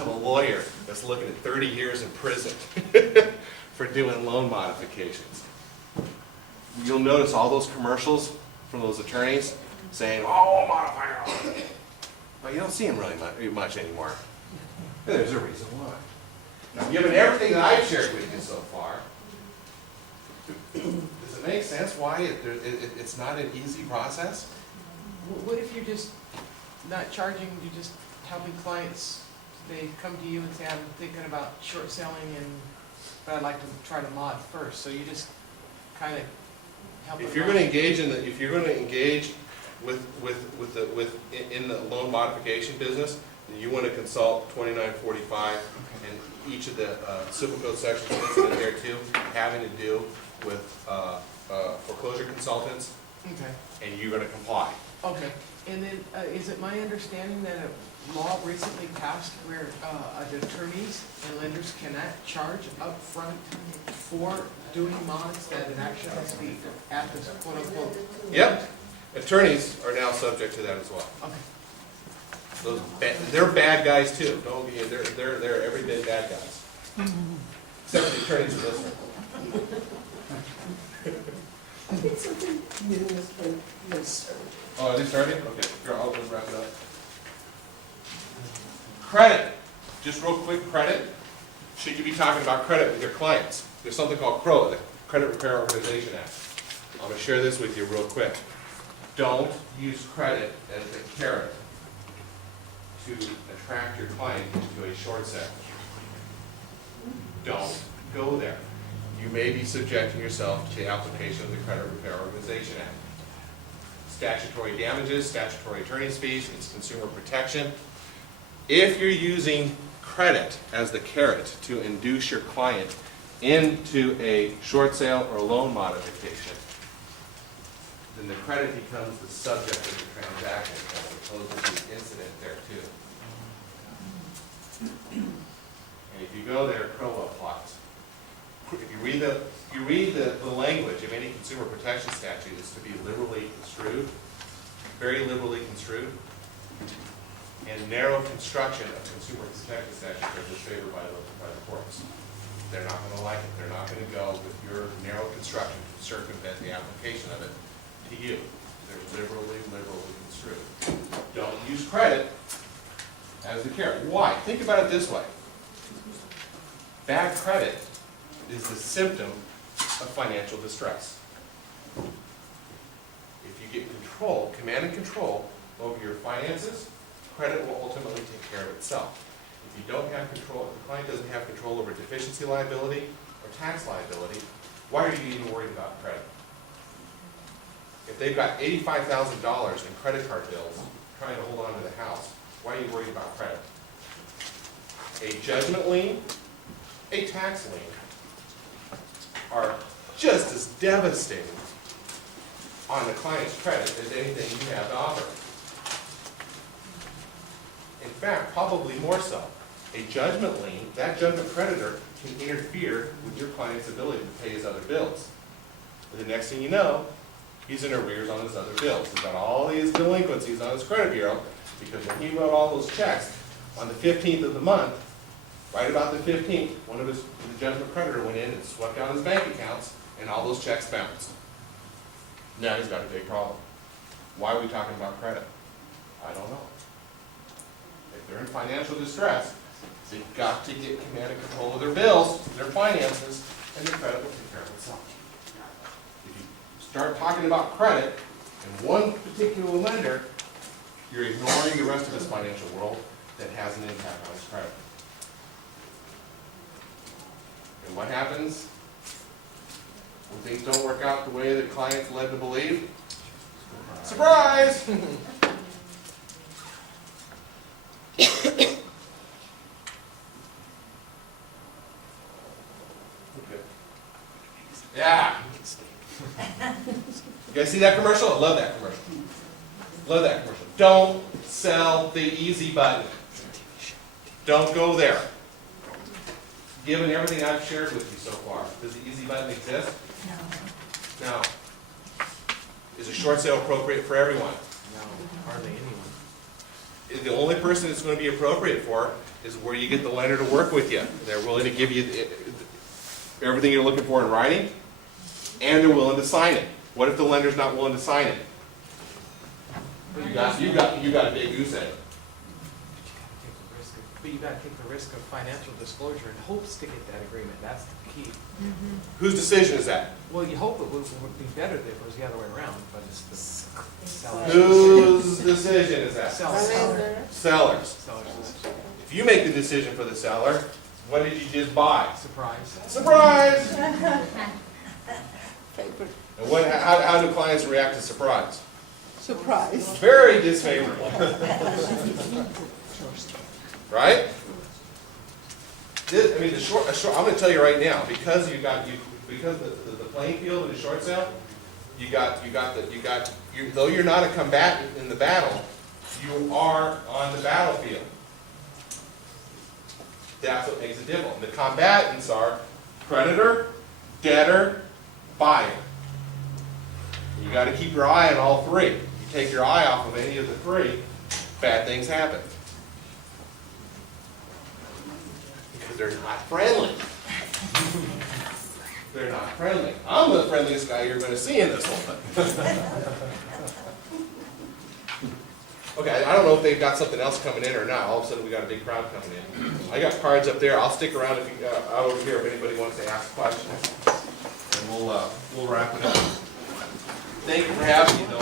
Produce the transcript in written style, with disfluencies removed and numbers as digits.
of a lawyer that's looking at 30 years in prison for doing loan modifications. You'll notice all those commercials from those attorneys saying, oh, modify your loan. But you don't see them really much anymore. And there's a reason why. Now, given everything that I've shared with you so far, does it make sense why it's not an easy process? What if you're just not charging, you're just helping clients, they come to you and say, I'm thinking about short selling, but I'd like to try to mod first, so you just kind of help them If you're out. going to engage in the loan modification business, then you want to consult 2945 and each of the civil code sections listed in there too, having to do with foreclosure consultants, Okay, and you're going to comply. okay. And then, is it my understanding that a law recently passed where attorneys and lenders cannot charge upfront for doing mods, that it actually has to be at this quote-unquote? Yep. Attorneys are now subject to that as well. Okay. They're bad guys too. No, they're every bit bad guys. Except for the attorneys in this one. I think something new has been started. Oh, are they starting? Okay, here, I'll just wrap it up. Credit. Just real quick, credit. Should you be talking about credit with your clients? There's something called CROA, the Credit Repair Organization Act. I'm going to share this with you real quick. Don't use credit as a carrot to attract your client into a short sale. Don't go there. You may be subjecting yourself to the application of the Credit Repair Organization Act. Statutory damages, statutory attorney's fees, it's consumer protection. If you're using credit as the carrot to induce your client into a short sale or loan modification, then the credit becomes the subject of the transaction as opposed to the incident there too. And if you go there, CROA applies. If you read the language of any consumer protection statute, is to be liberally construed, very liberally construed, and narrow construction of consumer protection statutes are disfavored by the courts. They're not going to like it. They're not going to go with your narrow construction to circumvent the application of it to you. They're liberally construed. Don't use credit as the carrot. Why? Think about it this way. Bad credit is the symptom of financial distress. If you get control, command and control over your finances, credit will ultimately take care of itself. If you don't have control, if the client doesn't have control over deficiency liability or tax liability, why are you even worried about credit? If they've got $85,000 in credit card bills trying to hold on to the house, why are you worried about credit? A judgment lien, a tax lien are just as devastating on the client's credit as anything you have to offer. In fact, probably more so. A judgment lien, that judgment creditor can interfere with your client's ability to pay his other bills. But the next thing you know, he's in arrears on his other bills. He's got all these delinquencies on his credit bureau because when he wrote all those checks on the 15th of the month, right about the 15th, the judgment creditor went in and swept out his bank accounts and all those checks bounced. Now he's got a big problem. Why are we talking about credit? I don't know. If they're in financial distress, they've got to get command and control of their bills, their finances, and their credit will take care of itself. If you start talking about credit in one particular lender, you're ignoring the rest of this financial world that has an impact on his credit. And what happens when things don't work out the way the client's led to believe? Surprise! Yeah. You guys see that commercial? I love that commercial. Love that commercial. Don't sell the easy button. Don't go there. Given everything I've shared with you so far, does the easy button exist? No. No. Is a short sale appropriate for everyone? No, hardly anyone. the only person it's gonna be appropriate for is where you get the lender to work with you. They're willing to give you everything you're looking for in writing, and they're willing to sign it. What if the lender's not willing to sign it? You got a big goose egg. But you gotta take the risk of financial disclosure in hopes to get that agreement, that's the key. Whose decision is that? Well, you hope it would be better if it was the other way around, but it's the seller's. Whose decision is that? Seller's. Sellers. Seller's decision. If you make the decision for the seller, what did you just buy? Surprise. Surprise! Paper. And what, how do clients react to surprise? Surprise. Very disfavorable. Right? I mean, I'm going to tell you right now, because because the playing field in the short sale, though you're not a combatant in the battle, you are on the battlefield. That's what makes it difficult. The combatants are creditor, debtor, buyer. You got to keep your eye on all three. You take your eye off of any of the three, bad things happen. Because they're not friendly. They're not friendly. I'm the friendliest guy you're going to see in this whole thing. Okay, I don't know if they've got something else coming in or not. All of a sudden we got a big crowd coming in. I got cards up there. I'll stick around if you, out over here if anybody wants to ask questions. And we'll wrap it up. Thank you for having me.